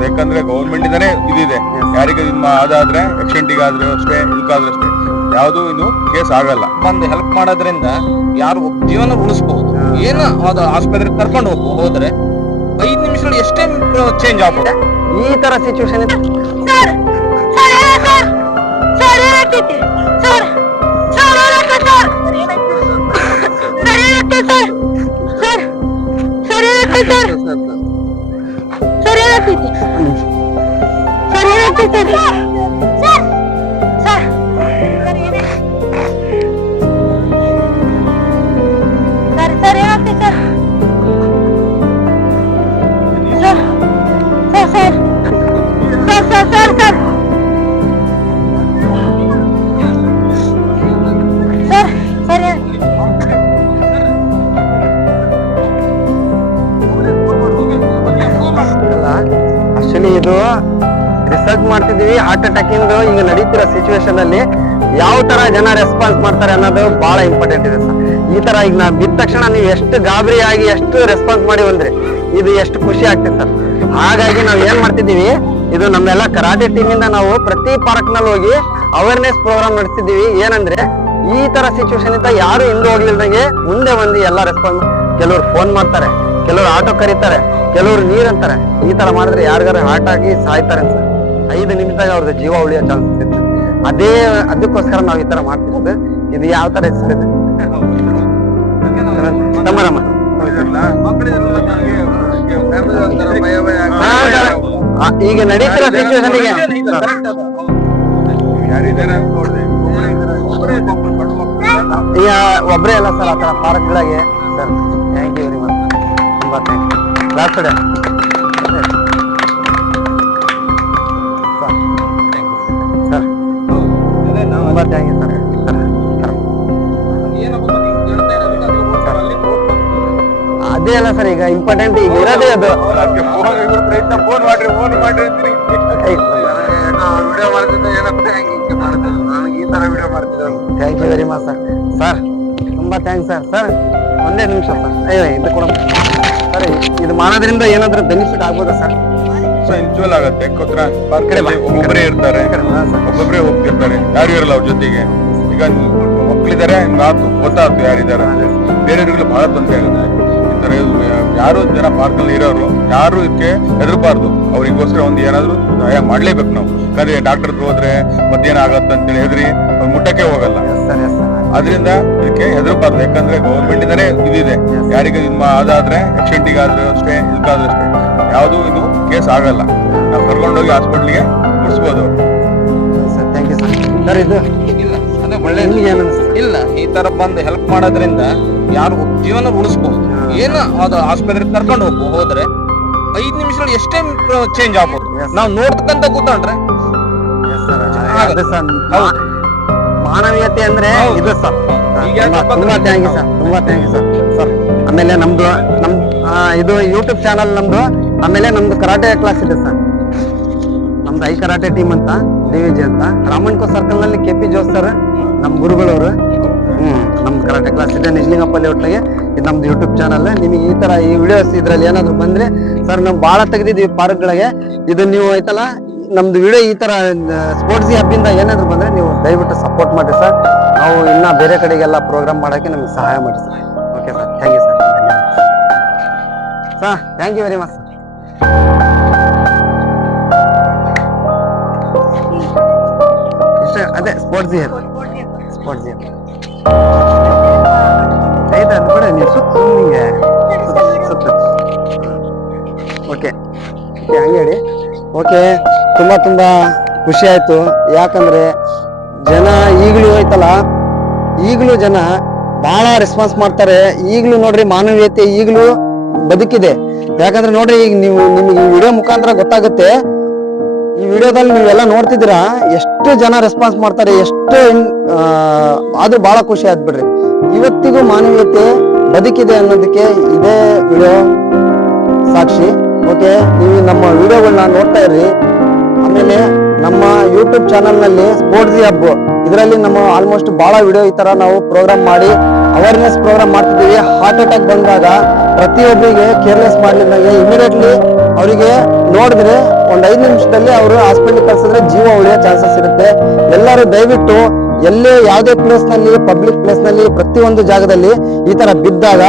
ಯಾಕಂದ್ರೆ ಗೌರ್ಮೆಂಟ್ ಇಂದಾನೆ ಇದಿದೆ ಯಾರಿಗೆ ನಿಮ್ಮ ಅದಾದ್ರೆ ಆಕ್ಸಿಡೆಂಟಿಗೆ ಆದ್ರೆ ಅಷ್ಟೇ ಇದಕ್ಕಾದ್ರೆ ಅಷ್ಟೇ ಯಾವುದು ಇದು ಕೇಸ್ ಆಗಲ್ಲ ಬಂದು ಹೆಲ್ಪ್ ಮಾಡೋದ್ರಿಂದ ಯಾರು ಜೀವನ ಉಳಿಸ್ಬಹುದು ಏನು ಅದು ಆಸ್ಪತ್ರೆ ಕರ್ಕೊಂಡು ಹೋಗ್ಬೋ ಹೋದ್ರೆ ಐದ್ ನಿಮಿಷಗಳು ಎಷ್ಟೇ ಚೇಂಜ್ ಆಗ್ಬೋದು ಈ ತರ situation sir sir sir sir sir ಇದು ರಿಸರ್ಚ್ ಮಾಡ್ತಿದೀವಿ ಹಾರ್ಟ್ ಅಟ್ಯಾಕ್ ಇಂದು ಈಗ ನಡೀತಿರೋ ಸಿಚುವೇಶನ್ ಅಲ್ಲಿ ಯಾವ ತರ ಜನ ರೆಸ್ಪಾನ್ಸ್ ಮಾಡ್ತಾರೆ ಅನ್ನೋದು ಬಹಳ ಇಂಪಾರ್ಟೆಂಟ್ ಇದೆ ಸರ್. ಈ ತರ ಈಗ ನಾ ಬಿದ್ದ ತಕ್ಷಣ ನೀವು ಎಷ್ಟು ಗಾಬರಿ ಆಗಿ ಎಷ್ಟು ರೆಸ್ಪಾನ್ಸ್ ಮಾಡಿ ಬಂದ್ರಿ ಇದು ಎಷ್ಟು ಖುಷಿ ಆಗ್ತದೆ ಸರ್. ಹಾಗಾಗಿ ನಾವು ಏನ್ ಮಾಡ್ತಿದೀವಿ ಇದು ನಮ್ಮೆಲ್ಲ ಕರಾಟೆ ಟೀಮ್ ಇಂದ ನಾವು ಪ್ರತಿ ಪಾರ್ಕ್ನಲ್ಲಿ ಹೋಗಿ ಅವೇರ್ನೆಸ್ ಪ್ರೋಗ್ರಾಮ್ ನಡೆಸಿದೀವಿ ಏನಂದ್ರೆ ಈ ತರ ಸಿಚುವೇಶನ್ ಇಂದ ಯಾರು ಹಿಂದೆ ಹೋಗ್ಲಿಲ್ದಂಗೆ ಮುಂದೆ ಬಂದು ಎಲ್ಲ ರೆಸ್ಪಾನ್ಸ್ ಕೆಲವರು ಫೋನ್ ಮಾಡ್ತಾರೆ, ಕೆಲವರು ಆಟೋ ಕರೀತಾರೆ, ಕೆಲವರು ನೀರ್ ಅಂತಾರೆ. ಈ ತರ ಮಾಡಿದ್ರೆ ಯಾರಿಗಾರ ಹಾರ್ಟ್ ಆಗಿ ಸಾಯ್ತಾರೆ ಸರ್ ಐದು ನಿಮಿಷದಾಗ ಅವ್ರದ್ದು ಜೀವ ಉಳಿಯೋ ಚಾನ್ಸಸ್ ಇತ್ತು ಅದೇ ಅದಕ್ಕೋಸ್ಕರ ನಾವು ಈ ತರ ಮಾಡ್ತಿರೋದು. ಇದು ಯಾವ ತರ ಹೆಸರಿದೆ? ತಮ್ಮರಮ್ಮ ಹಾ, ಸರ್. ಆ, ಈಗ ಈಗ ಒಬ್ಬರೇ ಅಲ್ಲ ಸರ್. ಆ ಥರ ಪಾರ್ಕ್ಗಳಿಗೆ sir thank you very much ತುಂಬಾ ಥ್ಯಾಂಕ್ ಯು ಲಾಸ್ಟ್ ಕಡೆ ಅದೇ ಅಲ್ಲ ಸರ್, ಈಗ ಇಂಪಾರ್ಟೆಂಟ್ ಈಗ ಇರೋದೇ ಅದು. ಫೋನ್ ಮಾಡ್ರಿ ಫೋನ್ ಮಾಡ್ರಿ. ವಿಡಿಯೋ ಏನಪ್ಪ ಹಿಂಗೆ ಈ ತರ ವಿಡಿಯೋ ಮಾಡ್ತಿದ್ರು thank you very much sir sir ತುಂಬಾ ಥ್ಯಾಂಕ್ಸ್ ಸರ್ ಒಂದೇ ನಿಮಿಷ ಸರ್ ಅಯ್ಯೋ ಇದು ಕೂಡ ಸರ್, ಇದು ಮಾಡೋದ್ರಿಂದ ಏನಾದ್ರೂ ಬೆನಿಫಿಟ್ ಆಗ್ಬೋದಾ ಸರ್ ಇಂಚುವಲ್ ಆಗುತ್ತೆ. ಗೊತ್ತಾ ಪಾರ್ಕ್ ಒಬ್ಬೊಬ್ಬರೇ ಇರ್ತಾರೆ. ಒಬ್ಬೊಬ್ಬರೇ ಹೋಗ್ತಿರ್ತಾರೆ. ಯಾರು ಇರಲ್ಲ ಅವ್ರ ಜೊತೆಗೆ. ಈಗ ಮಕ್ಕಳಿದ್ದಾರೆ ಆತು ಗೊತ್ತಾಯ್ತು ಯಾರಿದ್ದಾರೆ. ಬೇರೆಯವ್ರಿಗೆಲ್ಲ ಬಹಳ ತೊಂದರೆ ಆಗುತ್ತೆ. ಈ ತರ ಯಾರು ಜನ ಪಾರ್ಕ್ ಅಲ್ಲಿ ಇರೋರು ಯಾರು ಇದಕ್ಕೆ ಹೆದರಬಾರ್ದು. ಅವ್ರಿಗೋಸ್ಕರ ಒಂದು ಏನಾದ್ರು ಸಹಾಯ ಮಾಡ್ಲೇಬೇಕು ನಾವು. ಯಾಕಂದ್ರೆ ಡಾಕ್ಟರ್ ಹೋದ್ರೆ ಮತ್ತೇನ್ ಆಗತ್ತೆ ಅಂತೇಳಿ ಹೆದರಿ ಅವ್ರು ಮುಟ್ಟಕ್ಕೆ ಹೋಗಲ್ಲ. ಅದರಿಂದ ಇದಕ್ಕೆ ಹೆದರಬಾರ್ದು. ಯಾಕಂದ್ರೆ ಗೌರ್ಮೆಂಟ್ ಇಂದಾನೆ ಇದಿದೆ. ಯಾರಿಗೆ ನಿಮ್ಮ ಅದಾದ್ರೆ ಆಕ್ಸಿಡೆಂಟಿಗೆ ಆದ್ರೆ ಅಷ್ಟೇ ಇದಕ್ಕಾದ್ರೆ ಅಷ್ಟೇ. ಯಾವುದು ಇದು? ಕೇಸ್ ಆಗಲ್ಲ. ನಾವು ಕರ್ಕೊಂಡೋಗಿ ಹಾಸ್ಪಿಟ್ಲಿಗೆ ಮುಡಿಸ್ಬೋದು. Sir thank you sir sir ಇದು ಇಲ್ಲ ಅದೇ ಒಳ್ಳೆ ನಿಮ್ಗೆ ಏನು ಅನಿಸ್ತು ಇಲ್ಲ ಈ ತರ ಬಂದು ಹೆಲ್ಪ್ ಮಾಡೋದ್ರಿಂದ ಯಾರು ಜೀವನ ಉಳಿಸ್ಬೋದು. ಏನು ಅದು ಆಸ್ಪತ್ರೆಗೆ ಕರ್ಕೊಂಡು ಹೋಗ್ಬೋದು ಹೋದ್ರೆ ಐದು ನಿಮಿಷಗಳು ಎಷ್ಟೇ ಚೇಂಜ್ ಆಗ್ಬೋದು. Yes. ನಾವು ನೋಡ್ತಕ್ಕಂತ ಕೂತ್ಕೊಂಡ್ರೆ ಎಸ್ ಸರ್ ಅದೇ ಸರ್ ಹೌದು. ಮಾನವೀಯತೆ ಅಂದ್ರೆ ಹೌದು. ಇದು ಸರ್ ಈಗ ಯಾಕೆ ತುಂಬಾ- ಥ್ಯಾಂಕ್ ಯು ಸರ್ ತುಂಬಾ ಥ್ಯಾಂಕ್ ಯು ಸರ್ ಸರ್ ಆಮೇಲೆ ನಮ್ದು ನಮ್ ಆ, ಇದು ಯೂಟ್ಯೂಬ್ ಚಾನಲ್ ನಮ್ದು ಆಮೇಲೆ ನಮ್ದು ಕರಾಟೆ ಕ್ಲಾಸ್ ಇದೆ ಸರ್ ನಮ್ದು ಐ ಕರಾಟೆ ಟೀಮ್ ಅಂತ, ಡಿ ವಿ ಜಿ ಅಂತ. ರಾಮಣ್ಕೋ ಸರ್ಕಲ್ನಲ್ಲಿ ಕೆ ಪಿ ಜೋಸ್ ಸರ್ ನಮ್ ಗುರುಗಳವರು. ಹ್ಮ್, ನಮ್ದು ಕರಾಟೆ ಕ್ಲಾಸ್ ಇದೆ ನಿಜಲಿಂಗಪ್ಪಲ್ಲಿ ಒಟ್ಟಿಗೆ ಇದು ನಮ್ದು ಯೂಟ್ಯೂಬ್ ಚಾನಲ್ ನಿಮಗೆ ಈ ತರ ಈ ವಿಡಿಯೋಸ್ ಇದ್ರಲ್ಲಿ ಏನಾದ್ರು ಬಂದ್ರೆ ಸರ್ ನಾವು ಬಹಳ ತೆಗೆದಿದ್ವಿ ಪಾರ್ಕ್ಗಳಿಗೆ ಇದು ನೀವು ಐತಲ್ಲ ನಮ್ದು ವಿಡಿಯೋ ಈ ತರ ಸ್ಪೋರ್ಟ್ಸ್ ಹಬ್ಬಿಂದ ಏನಾದ್ರು ಬಂದ್ರೆ ನೀವು ದಯವಿಟ್ಟು ಸಪೋರ್ಟ್ ಮಾಡಿ ಸರ್ ನಾವು ಇನ್ನ ಬೇರೆ ಕಡೆಗೆಲ್ಲ ಪ್ರೋಗ್ರಾಮ್ ಮಾಡಕ್ಕೆ ನಮ್ಗೆ ಸಹಾಯ ಮಾಡಿ sir okay sir thank you sir sir thank you very much ಅದೇ ಸ್ಪೋರ್ಟ್ಸ್ ಜಿಯರ್ ಸ್ಪೋರ್ಟ್ಸ್ ಜಿಯರ್ ಆಯ್ತು ಅದು ಕೂಡ ನೀವು ಸುತ್ತ ನಿಮಗೆ ಸುತ್ತ ಓಕೆ ಹಂಗೆ ಹೇಳಿ. ಓಕೆ ತುಂಬ ತುಂಬ ಖುಷಿ ಆಯ್ತು. ಯಾಕಂದ್ರೆ ಜನ ಈಗಲೂ ಐತಲ್ಲ ಈಗಲೂ ಜನ ಬಹಳ ರೆಸ್ಪಾನ್ಸ್ ಮಾಡ್ತಾರೆ. ಈಗಲೂ ನೋಡ್ರಿ ಮಾನವೀಯತೆ ಈಗಲೂ ಬದುಕಿದೆ. ಯಾಕಂದ್ರೆ ನೋಡ್ರಿ, ಈಗ ನೀವು ನಿಮ್ಗೆ ಈ ವಿಡಿಯೋ ಮುಖಾಂತರ ಗೊತ್ತಾಗುತ್ತೆ. ಈ ವಿಡಿಯೋದಲ್ಲಿ ನೀವೆಲ್ಲ ನೋಡ್ತಿದ್ದೀರಾ, ಎಷ್ಟು ಜನ ರೆಸ್ಪಾನ್ಸ್ ಮಾಡ್ತಾರೆ, ಎಷ್ಟು ಆದ್ರೂ ಬಹಳ ಖುಷಿ ಆಯ್ತು ಬಿಡ್ರಿ ಇವತ್ತಿಗೂ ಮಾನವೀಯತೆ ಬದುಕಿದೆ ಅನ್ನೋದಕ್ಕೆ ಇದೇ ವಿಡಿಯೋ ಸಾಕ್ಷಿ. ಓಕೆ ನೀವು ನಮ್ಮ ವಿಡಿಯೋಗಳನ್ನ ನೋಡ್ತಾ ಇರ್ರಿ. ಆಮೇಲೆ ನಮ್ಮ ಯೂಟ್ಯೂಬ್ ಚಾನಲ್ನಲ್ಲಿ ಸ್ಪೋರ್ಟ್ಸ್ ಹಬ್ ಇದರಲ್ಲಿ ನಮ್ಮ ಆಲ್ಮೋಸ್ಟ್ ಬಹಳ ವಿಡಿಯೋ ಈ ತರ ನಾವು ಪ್ರೋಗ್ರಾಮ್ ಮಾಡಿ ಅವೇರ್ನೆಸ್ ಪ್ರೋಗ್ರಾಮ್ ಮಾಡ್ತಿದ್ದೀವಿ. ಹಾರ್ಟ್ ಅಟ್ಯಾಕ್ ಬಂದಾಗ ಪ್ರತಿಯೊಬ್ಬರಿಗೆ ಕೇರ್ಲೆಸ್ ಮಾಡ್ಲಿಂದಂಗೆ ಇಮಿಡಿಯೇಟ್ಲಿ ಅವರಿಗೆ ನೋಡಿದ್ರೆ ಒಂದು ಐದು ನಿಮಿಷದಲ್ಲಿ ಅವರು ಹಾಸ್ಪಿಟಲ್ ಕಳ್ಸಿದ್ರೆ ಜೀವ ಉಳಿಯೋ ಚಾನ್ಸಸ್ ಇರುತ್ತೆ. ಎಲ್ಲರೂ ದಯವಿಟ್ಟು ಎಲ್ಲೇ ಯಾವುದೇ ಪ್ಲೇಸ್ನಲ್ಲಿ ಪಬ್ಲಿಕ್ ಪ್ಲೇಸ್ನಲ್ಲಿ, ಪ್ರತಿಯೊಂದು ಜಾಗದಲ್ಲಿ ಈ ತರ ಬಿದ್ದಾಗ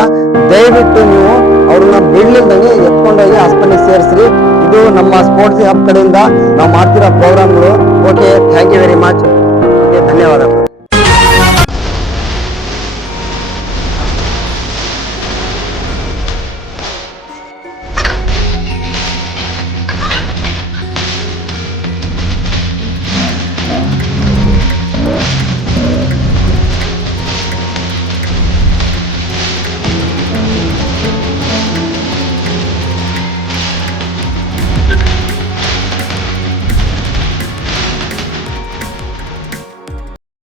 ದಯವಿಟ್ಟು ನೀವು ಅವ್ರನ್ನ ಬಿಡ್ಲಿಲ್ದಂಗೆ ಎತ್ಕೊಂಡೋಗಿ ಹಾಸ್ಪಿಟಲ್ ಸೇರಿಸ್ರಿ. ಇದು ನಮ್ಮ ಸ್ಪೋರ್ಟ್ಸ್ ಹಬ್ ಕಡೆಯಿಂದ ನಾವು ಮಾಡ್ತಿರೋ ಪ್ರೋಗ್ರಾಮ್ಗಳು okay thank you very much ಧನ್ಯವಾದಗಳು.